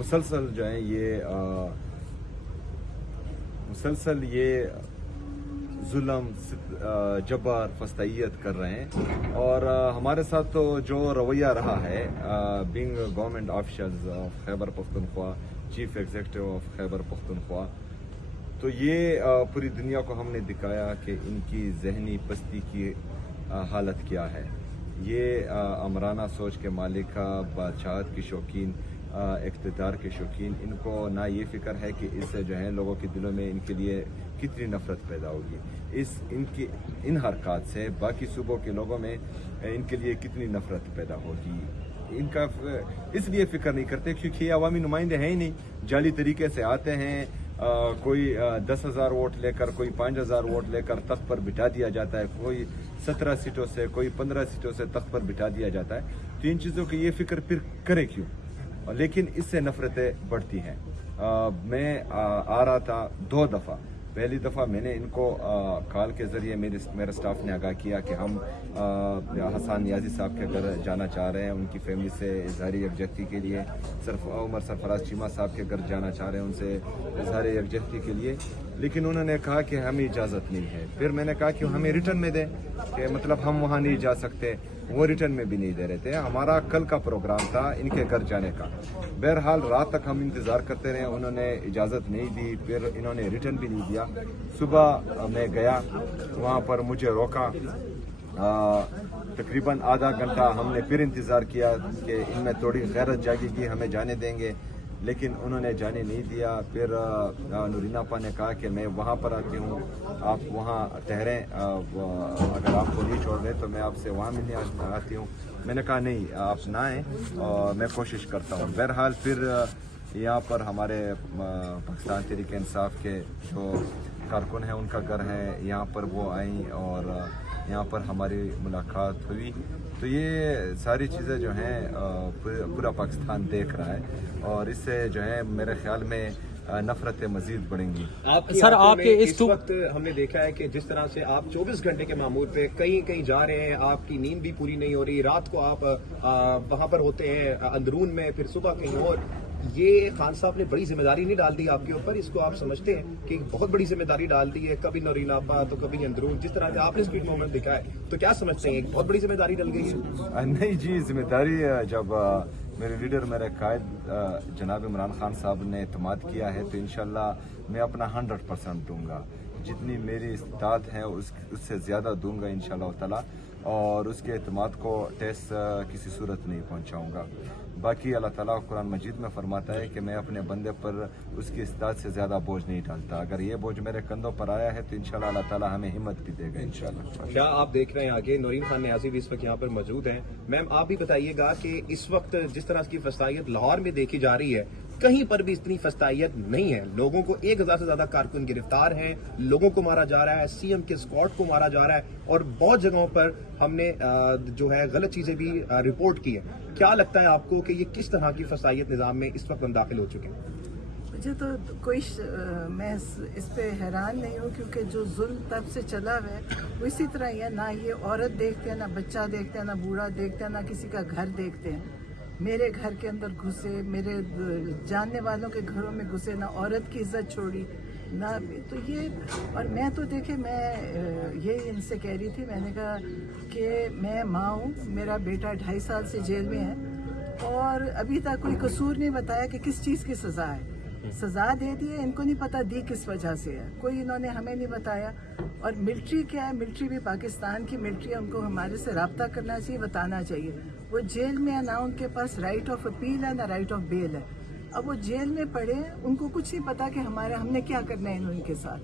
مسلسل جو ہے یہ ظلم جبر فسطائیت کر رہے ہیں، اور ہمارے ساتھ تو جو رویہ رہا ہے being government officials of Khyber Pakhtunkhwa, chief executive of Khyber Pakhtunkhwa, تو یہ پوری دنیا کو ہم نے دکھایا کہ ان کی ذہنی پستی کی حالت کیا ہے۔ یہ امرانہ سوچ کے مالک، بادشاہت کی شوقین، اقتدار کے شوقین، ان کو نہ یہ فکر ہے کہ اس سے جو ہے لوگوں کے دلوں میں ان کے لیے کتنی نفرت پیدا ہوگی، ان حرکات سے باقی صوبوں کے لوگوں میں ان کے لیے کتنی نفرت پیدا ہوگی، ان کا اس لیے فکر نہیں کرتے کیونکہ یہ عوامی نمائندے ہیں ہی نہیں، جعلی طریقے سے آتے ہیں، کوئی 10,000 ووٹ لے کر، کوئی 5,000 ووٹ لے کر تخت پر بٹھا دیا جاتا ہے، کوئی 17 سیٹوں سے، کوئی 15 سیٹوں سے تخت پر بٹھا دیا جاتا ہے، تو ان چیزوں کی یہ فکر پھر کرے کیوں؟ لیکن اس سے نفرتیں بڑھتی ہیں۔ میں آ رہا تھا 2 دفعہ، پہلی دفعہ میں نے ان کو کال کے ذریعے میرے سٹاف نے آگاہ کیا کہ ہم حسان نیازی صاحب کے گھر جانا چاہ رہے ہیں، ان کی فیملی سے اظہاری یکجہتی کے لیے، عمر سرفراز چیمہ صاحب کے گھر جانا چاہ رہے ہیں ان سے اظہاری یکجہتی کے لیے، لیکن انہوں نے کہا کہ ہمیں اجازت نہیں ہے۔ پھر میں نے کہا کہ ہمیں ریٹرن میں دیں، کہ مطلب ہم وہاں نہیں جا سکتے، وہ ریٹرن میں بھی نہیں دے رہے تھے۔ ہمارا کل کا پروگرام تھا ان کے گھر جانے کا، بہرحال رات تک ہم انتظار کرتے رہے، انہوں نے اجازت نہیں دی، پھر انہوں نے ریٹرن بھی نہیں دیا۔ صبح میں گیا، وہاں پر مجھے روکا، تقریباً آدھا گھنٹہ ہم نے پھر انتظار کیا کہ ان میں تھوڑی غیرت جاگے گی، ہمیں جانے دیں گے، لیکن انہوں نے جانے نہیں دیا۔ پھر نورین آپا نے کہا کہ میں وہاں پر آتی ہوں، آپ وہاں ٹھہریں، اگر آپ کو نہیں چھوڑ رہے تو میں آپ سے وہاں ملنے آتی ہوں۔ میں نے کہا نہیں، آپ نہ آئیں، اور میں کوشش کرتا ہوں۔ بہرحال پھر یہاں پر ہمارے پاکستان تحریک انصاف کے جو کارکن ہیں ان کا گھر ہے، یہاں پر وہ آئیں اور یہاں پر ہماری ملاقات ہوئی۔ تو یہ ساری چیزیں جو ہیں پورا پاکستان دیکھ رہا ہے، اور اس سے جو ہے میرے خیال میں نفرتیں مزید بڑھیں گی۔ سر آپ کے اس وقت ہم نے دیکھا ہے کہ جس طرح سے آپ 24 گھنٹے کے معمول پہ کہیں جا رہے ہیں، آپ کی نیند بھی پوری نہیں ہو رہی، رات کو آپ وہاں پر ہوتے ہیں اندرون میں، پھر صبح کہیں اور، یہ خان صاحب نے بڑی ذمہ داری نہیں ڈال دی آپ کے اوپر؟ اس کو آپ سمجھتے ہیں کہ بہت بڑی ذمہ داری ڈال دی ہے، کبھی نورین آپا تو کبھی اندرون، جس طرح سے آپ نے اسپیڈ موومنٹ دکھا ہے، تو کیا سمجھتے ہیں بہت بڑی ذمہ داری ڈل گئی ہے؟ نہیں جی، ذمہ داری جب میرے لیڈر، میرے قائد جناب عمران خان صاحب نے اعتماد کیا ہے تو انشاءاللہ میں اپنا 100% دوں گا، جتنی میری استطاعت ہے اس سے زیادہ دوں گا انشاءاللہ تعالی، اور اس کے اعتماد کو ٹیس کسی صورت نہیں پہنچاؤں گا۔ باقی اللہ تعالیٰ قرآن مجید میں فرماتا ہے کہ میں اپنے بندے پر اس کی استطاعت سے زیادہ بوجھ نہیں ڈالتا، اگر یہ بوجھ میرے کندھوں پر آیا ہے تو انشاءاللہ اللہ تعالیٰ ہمیں ہمت بھی دے گا انشاءاللہ۔ کیا آپ دیکھ رہے ہیں آگے نورین خان نیازی بھی اس وقت یہاں پر موجود ہیں؟ میم آپ بھی بتائیے گا کہ اس وقت جس طرح کی فسطائیت لاہور میں دیکھی جا رہی ہے، کہیں پر بھی اتنی فسطائیت نہیں ہے، لوگوں کو 1,000 سے زیادہ کارکن گرفتار ہیں، لوگوں کو مارا جا رہا ہے، سی ایم کے اسکواڈ کو مارا جا رہا ہے، اور بہت جگہوں پر ہم نے جو ہے غلط چیزیں بھی رپورٹ کی ہیں۔ کیا لگتا ہے آپ کو کہ یہ کس طرح کی فسطائیت نظام میں اس وقت ہم داخل ہو چکے ہیں؟ مجھے تو میں اس پہ حیران نہیں ہوں، کیونکہ جو ظلم تب سے چلا ہوا ہے وہ اسی طرح ہی ہے، نہ یہ عورت دیکھتے ہیں، نہ بچہ دیکھتے ہیں، نہ بوڑھا دیکھتے ہیں، نہ کسی کا گھر دیکھتے ہیں۔ میرے گھر کے اندر گھسے، میرے جاننے والوں کے گھروں میں گھسے، نہ عورت کی عزت چھوڑی، نہ تو یہ، اور میں تو دیکھے، میں یہی ان سے کہہ رہی تھی، میں نے کہا کہ میں ماں ہوں، میرا بیٹا 2.5 سال سے جیل میں ہے، اور ابھی تک کوئی قصور نہیں بتایا کہ کس چیز کی سزا ہے۔ سزا دے دی ہے، ان کو نہیں پتا دی کس وجہ سے ہے، کوئی انہوں نے ہمیں نہیں بتایا۔ اور ملٹری کیا ہے، ملٹری بھی پاکستان کی ملٹری ہے، ان کو ہمارے سے رابطہ کرنا چاہیے، بتانا چاہیے۔ وہ جیل میں ہے، نہ ان کے پاس رائٹ آف اپیل ہے، نہ رائٹ آف بیل ہے۔ اب وہ جیل میں پڑے ہیں، ان کو کچھ نہیں پتا کہ ہم نے کیا کرنا ہے ان کے ساتھ۔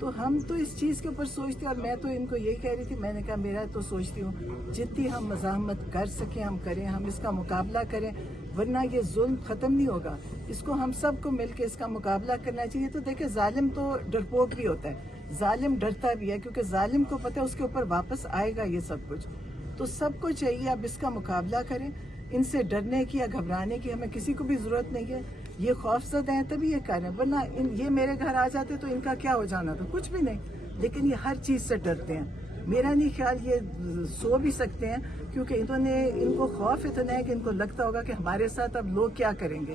تو ہم تو اس چیز کے اوپر سوچتے ہیں، اور میں تو ان کو یہی کہہ رہی تھی، میں نے کہا میرا تو سوچتی ہوں جتنی ہم مزاحمت کر سکیں ہم کریں، ہم اس کا مقابلہ کریں، ورنہ یہ ظلم ختم نہیں ہوگا۔ اس کو ہم سب کو مل کے اس کا مقابلہ کرنا چاہیے۔ تو دیکھیں، ظالم تو ڈرپوک بھی ہوتا ہے، ظالم ڈرتا بھی ہے، کیونکہ ظالم کو پتہ ہے اس کے اوپر واپس آئے گا یہ سب کچھ۔ تو سب کو چاہیے اب اس کا مقابلہ کریں، ان سے ڈرنے کی یا گھبرانے کی ہمیں کسی کو بھی ضرورت نہیں ہے۔ یہ خوف زدہ ہیں تبھی یہ کر رہے ہیں، ورنہ یہ میرے گھر آ جاتے تو ان کا کیا ہو جانا تھا، کچھ بھی نہیں۔ لیکن یہ ہر چیز سے ڈرتے ہیں، میرا نہیں خیال یہ سو بھی سکتے ہیں، کیونکہ ان کو خوف اتنا ہے کہ ان کو لگتا ہوگا کہ ہمارے ساتھ اب لوگ کیا کریں گے۔